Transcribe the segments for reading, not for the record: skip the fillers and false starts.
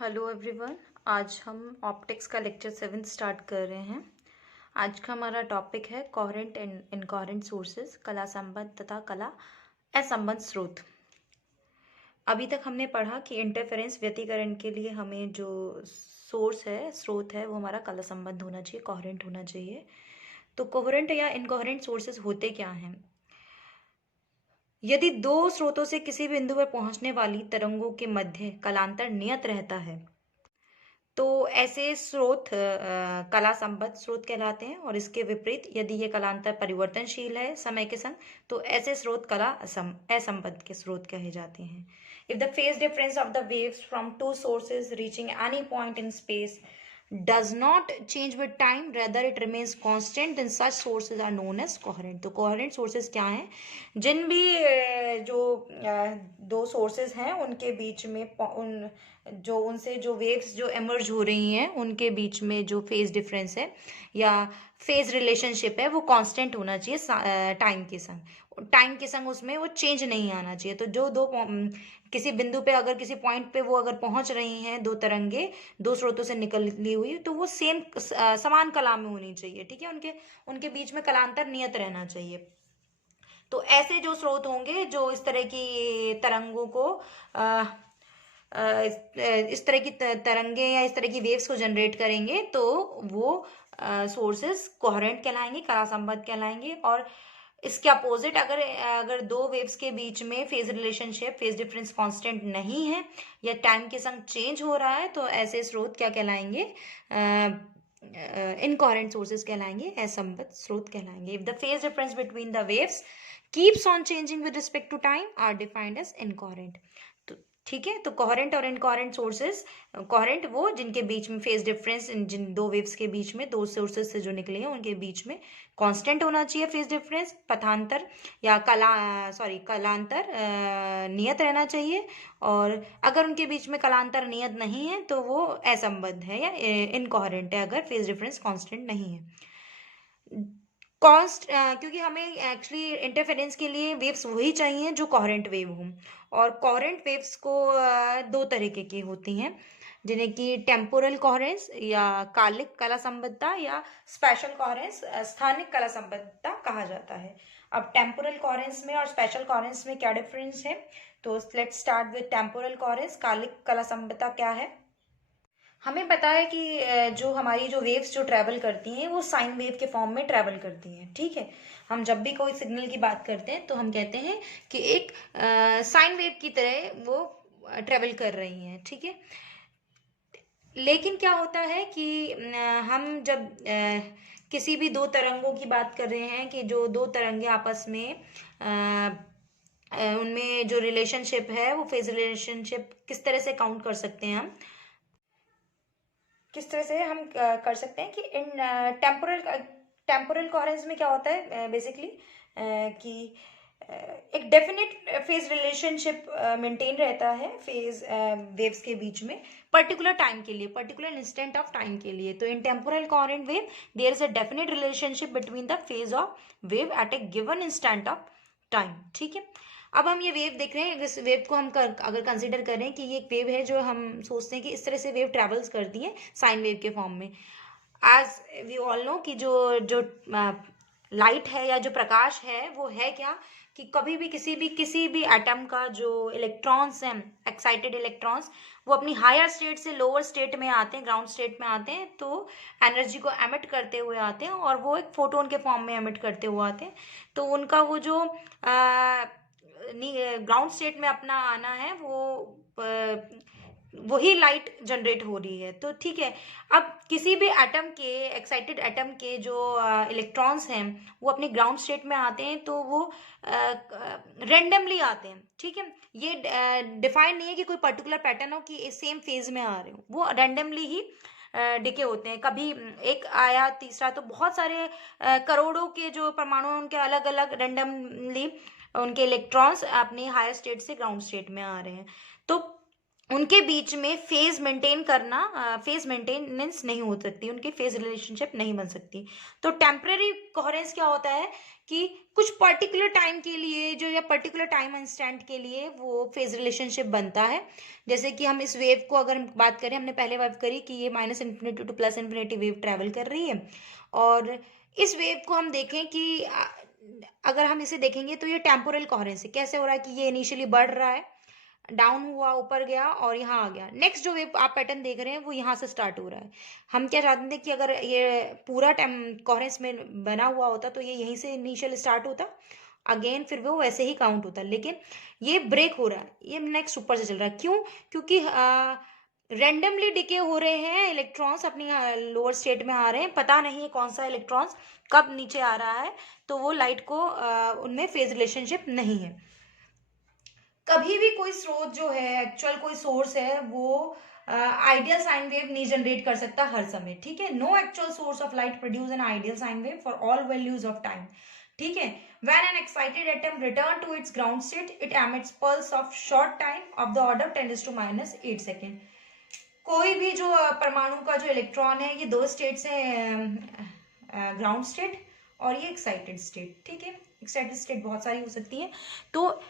Hello everyone. आज हम optics का लेक्चर 7 स्टार्ट कर रहे हैं। आज का हमारा टॉपिक है कोहेरेंट एंड इनकोहेरेंट सोर्सेज, कला संबंध तथा कला असंबद्ध स्रोत। अभी तक हमने पढ़ा कि इंटरफेरेंस व्यतिकरण के लिए हमें जो सोर्स है, स्रोत है, वो हमारा कला संबंध होना चाहिए, कोहेरेंट होना चाहिए। तो कोहेरेंट या इनकोहेरेंट सोर्सेज होते क्या हैं? यदि दो स्रोतों से किसी बिंदु पर पहुंचने वाली तरंगों के मध्य कलांतर नियत रहता है तो ऐसे स्रोत कला संबद्ध स्रोत कहलाते हैं। और इसके विपरीत यदि ये कलांतर परिवर्तनशील है समय के संग तो ऐसे स्रोत कला असंबद्ध के स्रोत कहे जाते हैं। If the phase difference of the waves from two sources reaching any point in space does not change with time, rather it remains constant, then such sources are known as coherent। तो coherent sources क्या हैं? जिन भी जो दो sources हैं उनके बीच में उनसे जो वेव्स जो एमर्ज हो रही हैं उनके बीच में जो फेज डिफरेंस है या फेज रिलेशनशिप है वो कांस्टेंट होना चाहिए टाइम के संग उसमें वो चेंज नहीं आना चाहिए। तो जो किसी बिंदु पे अगर किसी पॉइंट पे वो अगर पहुंच रही हैं दो तरंगे दो स्रोतों से निकली हुई तो वो सेम समान कला में होनी चाहिए। ठीक है, उनके उनके बीच में कलांतर नियत रहना चाहिए। तो ऐसे जो स्रोत होंगे जो इस तरह की तरंगों को इस तरह की तरंगे या इस तरह की वेव्स को जनरेट करेंगे तो वो सोर्सेस कोहेरेंट कहलाएंगे, कला संबद्ध कहलाएंगे। और इसके अपोजिट अगर अगर दो वेव्स के बीच में phase relationship, phase difference constant नहीं है या टाइम के संग चेंज हो रहा है तो ऐसे स्रोत क्या कहलाएंगे? इनकोहेरेंट सोर्सेज कहलाएंगे, असंबद्ध स्रोत कहलाएंगे। If the phase difference between the waves keeps on changing with respect to time are defined as incoherent। तो ठीक है, तो कोहेरेंट और इनकोहेरेंट सोर्सेज, कोहेरेंट वो जिनके बीच में फेज डिफरेंस जिन दो वेव्स के बीच में दो सोर्सेज से जो निकले हैं उनके बीच में कांस्टेंट होना चाहिए फेज डिफरेंस, पथांतर या कलांतर नियत रहना चाहिए। और अगर उनके बीच में कलांतर नियत नहीं है तो वो असंबद्ध है या इनकोहेरेंट है अगर फेज डिफरेंस कांस्टेंट नहीं है। क्योंकि हमें एक्चुअली इंटरफेरेंस के लिए वेव्स वही चाहिए जो कोहेरेंट वेव हो। और कोहेरेंट वेव्स को दो तरीके की होती हैं जिन्हें कि टेम्पोरल कोहेरेंस या कालिक कला संबद्धता या स्पेशल कोहेरेंस स्थानिक कला संबद्धता कहा जाता है। अब टेम्पोरल कोहेरेंस में और स्पेशल कोहेरेंस में क्या डिफरेंस है? तो let's start with temporal coherence. कालिक कला संबद्धता क्या है? हमें पता है कि जो हमारी जो वेव्स जो ट्रैवल करती हैं वो साइन वेव के फॉर्म में ट्रैवल करती हैं। ठीक है, हम जब भी कोई सिग्नल की बात करते हैं तो हम कहते हैं कि एक साइन वेव की तरह वो ट्रैवल कर रही हैं। ठीक है, लेकिन क्या होता है कि हम जब किसी भी दो तरंगों की बात कर रहे हैं कि जो दो तरंगे आपस में उनमें जो रिलेशनशिप है वो फेज रिलेशनशिप किस तरह से काउंट कर सकते हैं? हम किस तरह से हम कर सकते हैं कि इन टेम्पोरल कोहेरेंस में क्या होता है बेसिकली कि एक डेफिनेट फेज रिलेशनशिप मेंटेन रहता है फेज वेव्स के बीच में पर्टिकुलर टाइम के लिए, पर्टिकुलर इंस्टेंट ऑफ टाइम के लिए। तो in temporal coherent wave there is a definite relationship between the phase of wave at a given instant of time. ठीक है, अब हम ये वेव देख रहे हैं, इस वेव को हम अगर कंसिडर करें कि ये एक वेव है जो हम सोचते हैं कि इस तरह से वेव ट्रेवल्स करती है साइन वेव के फॉर्म में। एज वी ऑल नो कि जो जो लाइट है या जो प्रकाश है वो है क्या कि कभी भी किसी भी एटम का जो इलेक्ट्रॉन्स हैं, एक्साइटेड इलेक्ट्रॉन्स, वो अपनी हायर स्टेट से लोअर स्टेट में आते हैं, ग्राउंड स्टेट में आते हैं तो एनर्जी को एमिट करते हुए आते हैं और वो एक फोटोन के फॉर्म में एमिट करते हुए आते हैं। तो उनका वो जो ग्राउंड स्टेट में अपना आना है वो वही लाइट जनरेट हो रही है। तो ठीक है, अब किसी भी एटम के, एक्साइटेड एटम के जो इलेक्ट्रॉन्स हैं वो अपने ग्राउंड स्टेट में आते हैं तो वो रेंडमली आते हैं। ठीक है, ये डिफाइन नहीं है कि कोई पर्टिकुलर पैटर्न हो कि सेम फेज में आ रहे हो, वो रेंडमली ही डिके होते हैं। कभी एक आया तीसरा, तो बहुत सारे करोड़ों के जो परमाणु उनके अलग अलग रेंडमली उनके इलेक्ट्रॉन्स अपनी हायर स्टेट से ग्राउंड स्टेट में आ रहे हैं। तो उनके बीच में फेज मेंटेन करना, फेज मेंटेनेंस नहीं हो सकती, उनकी फेज रिलेशनशिप नहीं बन सकती। तो टेम्पररी कोहेरेंस क्या होता है कि कुछ पर्टिकुलर टाइम के लिए जो, या पर्टिकुलर टाइम इंस्टेंट के लिए वो फेज रिलेशनशिप बनता है। जैसे कि हम इस वेव को अगर हम बात करें, हमने पहले बात करी कि ये minus infinity two plus infinity wave travel कर रही है, और इस वेव को हम देखें कि अगर हम इसे देखेंगे तो ये टेम्पोरल कोहेरेंस है। कैसे हो रहा है कि ये इनिशियली बढ़ रहा है, डाउन हुआ, ऊपर गया और यहाँ आ गया। नेक्स्ट जो वेव आप पैटर्न देख रहे हैं वो यहाँ से स्टार्ट हो रहा है। हम क्या चाहते थे कि अगर ये पूरा टाइम कोहेरेंस में बना हुआ होता तो ये यहीं से इनिशियल स्टार्ट होता, अगेन फिर वो वैसे ही काउंट होता, लेकिन ये ब्रेक हो रहा है, ये नेक्स्ट ऊपर से चल रहा है। क्यों? क्योंकि रेंडमली डिके हो रहे हैं इलेक्ट्रॉन्स, अपनी लोअर स्टेट में आ रहे हैं, पता नहीं है कौन सा इलेक्ट्रॉन्स कब नीचे आ रहा है, तो वो लाइट को उनमें फेज रिलेशनशिप नहीं है। कभी भी कोई स्रोत जो है, एक्चुअल कोई सोर्स है, वो आइडियल साइन वेव नहीं जनरेट कर सकता हर समय, ठीक है। No actual source of light produce an ideal sine wave for all values of time, ठीक है। When an excited atom return to its ground state, it emits pulse of short time of the order 10⁻⁸ second. कोई भी जो परमाणु का जो electron है, ये दो स्टेट्स है, ग्राउंड स्टेट और ये एक्साइटेड स्टेट, ठीक है। एक्साइटेड स्टेट बहुत सारी हो सकती है। तो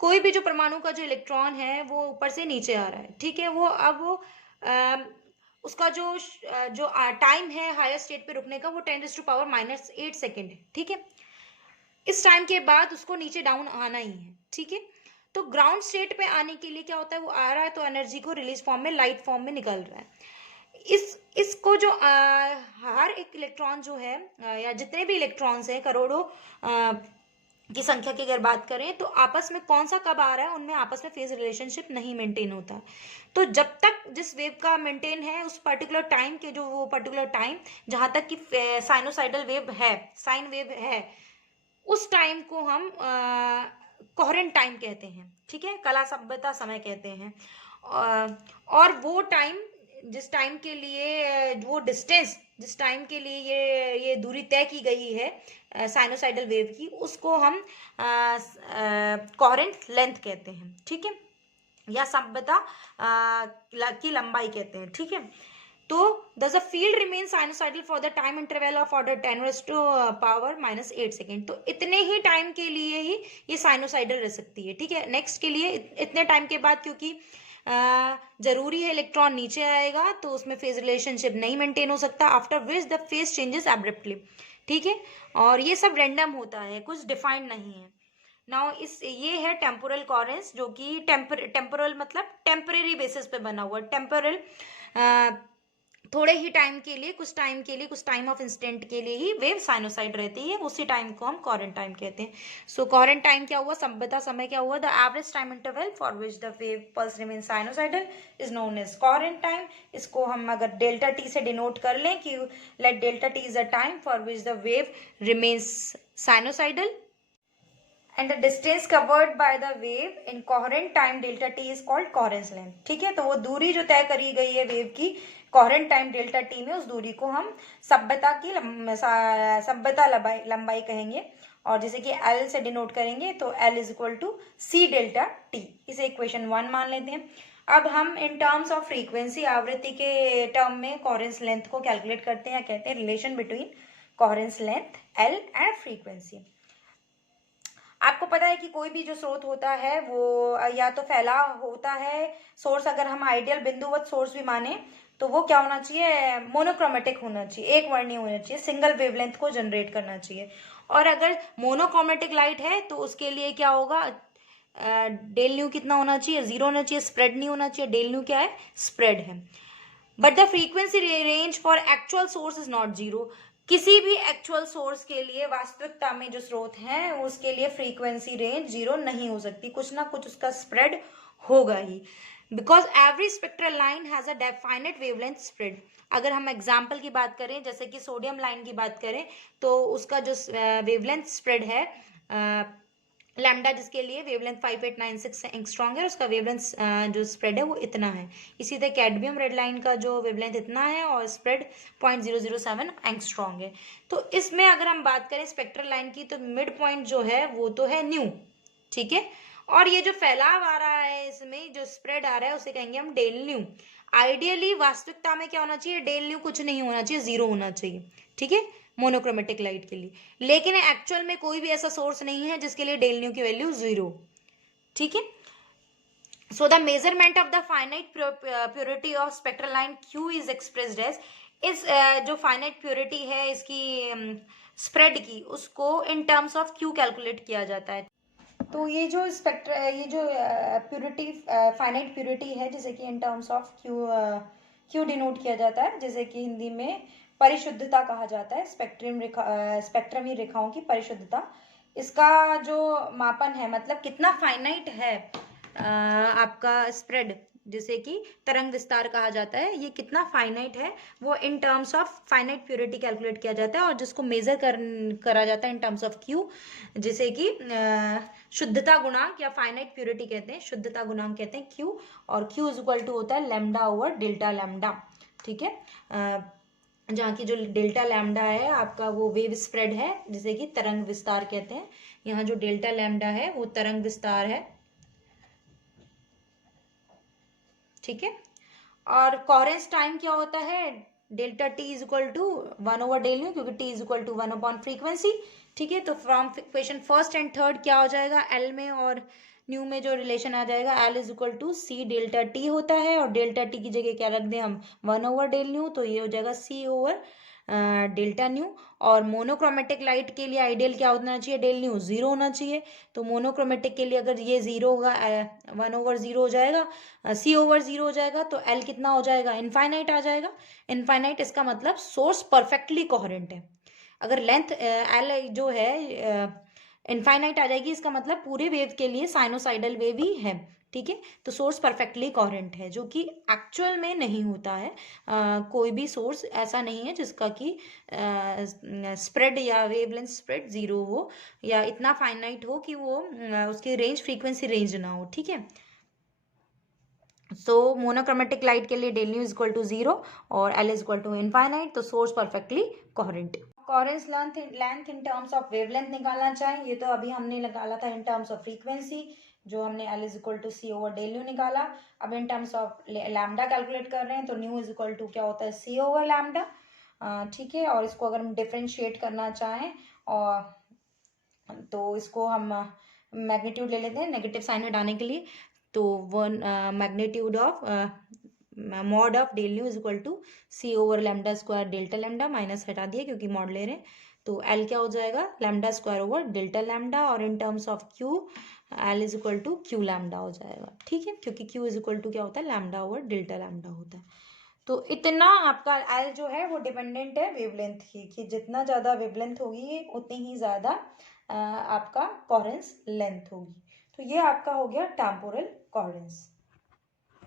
कोई भी जो परमाणु का जो इलेक्ट्रॉन है वो ऊपर से नीचे आ रहा है, ठीक है। वो अब वो उसका जो टाइम है हायर स्टेट पे रुकने का, वो 10⁻⁻8 सेकेंड है, ठीक है। इस टाइम के बाद उसको नीचे डाउन आना ही है, ठीक है। तो ग्राउंड स्टेट पे आने के लिए क्या होता है, वो आ रहा है तो एनर्जी को रिलीज फॉर्म में, लाइट फॉर्म में निकल रहा है। इसको जो हर एक इलेक्ट्रॉन जो है, या जितने भी इलेक्ट्रॉन्स हैं, करोड़ों की संख्या की अगर बात करें, तो आपस में कौन सा कब आ रहा है, उनमें आपस में फेज रिलेशनशिप नहीं मेंटेन होता। तो जब तक जिस वेव का मेंटेन है उस पर्टिकुलर टाइम के, जो वो पर्टिकुलर टाइम जहां तक कि साइनोसाइडल वेव है, साइन वेव है, उस टाइम को हम कोहेरेंट टाइम कहते हैं, ठीक है, कला सभ्यता समय कहते हैं। और वो टाइम, जिस टाइम के लिए वो डिस्टेंस, जिस टाइम के लिए ये दूरी तय की गई है साइनोसाइडल वेव की, उसको हम कोहेरेंट लेंथ कहते हैं, ठीक है, या सभ्यता की लंबाई कहते हैं, ठीक है। तो does the field remain sinusoidal for the time interval of order 10⁻⁻8 second. तो इतने ही टाइम के लिए ही ये साइनोसाइडल रह सकती है, ठीक है। नेक्स्ट के लिए इतने टाइम के बाद, क्योंकि जरूरी है इलेक्ट्रॉन नीचे आएगा तो उसमें फेज रिलेशनशिप नहीं मेंटेन हो सकता, after which the phase changes abruptly, ठीक है। और ये सब रेंडम होता है, कुछ डिफाइंड नहीं है। नाउ ये है टेम्पोरल कोहेरेंस, जो कि टेम्पोरल मतलब टेम्परेरी बेसिस पे बना हुआ। टेम्पोरल थोड़े ही टाइम के लिए, कुछ टाइम के लिए, कुछ टाइम ऑफ इंस्टेंट के लिए ही वेव साइनोसाइड रहती है, उसी टाइम को हम कोहेरेंट टाइम कहते हैं। सो कोहेरेंट टाइम क्या हुआ, सभ्यता समय क्या हुआ, the average time interval for which the wave pulse remain sinusoidal is known as coherent time. इसको हम अगर डेल्टा टी से डिनोट कर लें कि let delta T is the time for which the wave remains sinusoidal and the distance covered by the wave in coherent time delta t is called coherence length, ठीक है। तो वो दूरी जो तय करी गई है वेव की कोहेरेंट टाइम डेल्टा टी में, उस दूरी को हम सभ्यता की सभ्यता लंबाई कहेंगे, और जैसे कि L से डिनोट करेंगे तो L is equal to C delta T. इसे इक्वेशन 1 मान लेते हैं। अब हम इन टर्म्स ऑफ फ्रीक्वेंसी, आवृत्ति के टर्म में कोहेरेंस लेंथ को कैलकुलेट करते हैं, कहते हैं relation between coherence length L and frequency. आपको पता है कि कोई भी जो स्रोत होता है वो या तो फैला होता है सोर्स, अगर हम आइडियल बिंदुवत सोर्स भी माने तो वो क्या होना चाहिए, मोनोक्रोमेटिक होना चाहिए, एक वर्णीय होना चाहिए, सिंगल वेवलेंथ को जनरेट करना चाहिए। और अगर मोनोक्रोमेटिक लाइट है तो उसके लिए क्या होगा, डेल न्यू कितना होना चाहिए, 0 होना चाहिए, स्प्रेड नहीं होना चाहिए। डेल न्यू क्या है, स्प्रेड है। But the frequency range for actual source is not 0। किसी भी एक्चुअल सोर्स के लिए, वास्तविकता में जो स्रोत है उसके लिए फ्रीक्वेंसी रेंज 0 नहीं हो सकती, कुछ ना कुछ उसका स्प्रेड होगा ही, because every spectral line has a definite wavelength spread. अगर हम एग्जाम्पल की बात करें, जैसे कि सोडियम लाइन की बात करें, तो उसका जो वेवलेंथ स्प्रेड है लैम्डा, जिसके लिए वेवलेंथ 5896 एंगस्ट्रॉम है, उसका वेवलेंथ जो स्प्रेड है वो इतना है। इसी तरह कैडमियम रेड लाइन का जो वेवलेंथ इतना है और स्प्रेड 0.007 एंगस्ट्रॉम है। तो इसमें अगर हम बात करें स्पेक्ट्रल लाइन की, तो मिड पॉइंट जो है वो तो है न्यू, ठीक है, और ये जो फैलाव आ रहा है, इसमें जो स्प्रेड आ रहा है, उसे कहेंगे हम डेल न्यू। आइडियली वास्तविकता में क्या होना चाहिए, डेल न्यू कुछ नहीं होना चाहिए, जीरो होना चाहिए, ठीक है, मोनोक्रोमेटिक लाइट के लिए। लेकिन एक्चुअल में कोई भी ऐसा सोर्स नहीं है जिसके लिए डेल न्यू की वैल्यू जीरो, ठीक है। So the measurement of the finite purity of spectral line Q is expressed as, इस जो finite purity है इसकी spread की, उसको in terms of Q calculate किया जाता है। तो ये जो प्योरिटी, फाइनाइट प्योरिटी है, जिसे कि इन टर्म्स ऑफ क्यू डिनोट किया जाता है, जिसे कि हिंदी में परिशुद्धता कहा जाता है, स्पेक्ट्रमी रेखाओं की परिशुद्धता। इसका जो मापन है, मतलब कितना फाइनाइट है आपका स्प्रेड, जिसे कि तरंग विस्तार कहा जाता है, ये कितना फाइनाइट है, वो इन terms of finite purity calculate किया जाता है, और जिसको मेजर करा जाता है इन टर्म्स ऑफ क्यू, जिसे कि शुद्धता गुणांक या फाइनाइट प्योरिटी कहते हैं, शुद्धता गुणांक कहते हैं क्यू, और क्यू इज इक्वल टू होता है लैम्डा ओवर डेल्टा लैम्डा, ठीक है। जहाँ की जो डेल्टा लैम्डा है आपका, वो वेव स्प्रेड है, जिसे कि तरंग विस्तार कहते हैं। यहाँ जो डेल्टा लैम्डा है वो तरंग विस्तार है, ठीक है। और कोहेरेंस टाइम क्या होता है, delta T is equal to 1/डेल, क्योंकि टी इज इक्वल टू 1/फ्रीक्वेंसी, ठीक है। तो from equation first and third क्या हो जाएगा, एल में और न्यू में जो रिलेशन आ जाएगा, L is equal to C delta T होता है, और डेल्टा टी की जगह क्या रख दें हम, 1/डेल, तो ये हो जाएगा सी ओवर डेल्टा न्यू। और मोनोक्रोमेटिक लाइट के लिए आइडियल क्या होना चाहिए, डेल न्यू जीरो होना चाहिए। तो मोनोक्रोमेटिक के लिए अगर ये जीरो होगा, 1/0 हो जाएगा, सी ओवर जीरो हो जाएगा, तो एल कितना हो जाएगा, इनफाइनाइट आ जाएगा। इनफाइनाइट इसका मतलब सोर्स परफेक्टली कोहेरेंट है। अगर लेंथ एल जो है इनफाइनाइट आ जाएगी, इसका मतलब पूरे वेव के लिए साइनोसाइडल वेव ही है, ठीक है। तो सोर्स परफेक्टली कोहेरेंट है, जो कि एक्चुअल में नहीं होता है। कोई भी सोर्स ऐसा नहीं है जिसका कि स्प्रेड या वेवलेंथ स्प्रेड जीरो हो, या इतना फाइनाइट हो कि वो उसकी रेंज फ्रीक्वेंसी रेंज ना हो, ठीक है। सो मोनोक्रोमेटिक लाइट के लिए del nu is equal to zero और L is equal to infinite, तो source perfectly coherent. Coherence length in terms of wavelength निकालना चाहें, ये तो अभी हमने निकाला था इन टर्म्स ऑफ फ्रीक्वेंसी, जो हमने L is equal to C over del nu निकाला। अब in terms of lambda calculate कर रहे हैं, तो न्यू इज इक्वल टू क्या होता है, सी ओवर लैम्डा, ठीक है। और इसको अगर हम डिफ्रेंशिएट करना चाहें, और तो इसको हम मैग्नीट्यूड ले लेते हैं नेगेटिव साइन हटाने के लिए, तो one magnitude of mod of del nu is equal to C over lambda square delta lambda, minus हटा दिया क्योंकि मॉड ले रहे हैं, तो एल क्या हो जाएगा, lambda square over delta lambda, और in terms of Q L is equal to Q lambda हो जाएगा, ठीक है, क्योंकि क्यू इज इक्वल टू क्या होता है, लैम्डा ओवर डेल्टा लैम्डा होता है। तो इतना आपका एल जो है वो डिपेंडेंट है वेवलेंथ की, कि जितना ज़्यादा वेवलेंथ होगी उतनी ही ज़्यादा आपका कोहेरेंस लेंथ होगी। तो ये आपका हो गया टेम्पोरल कोहेरेंस।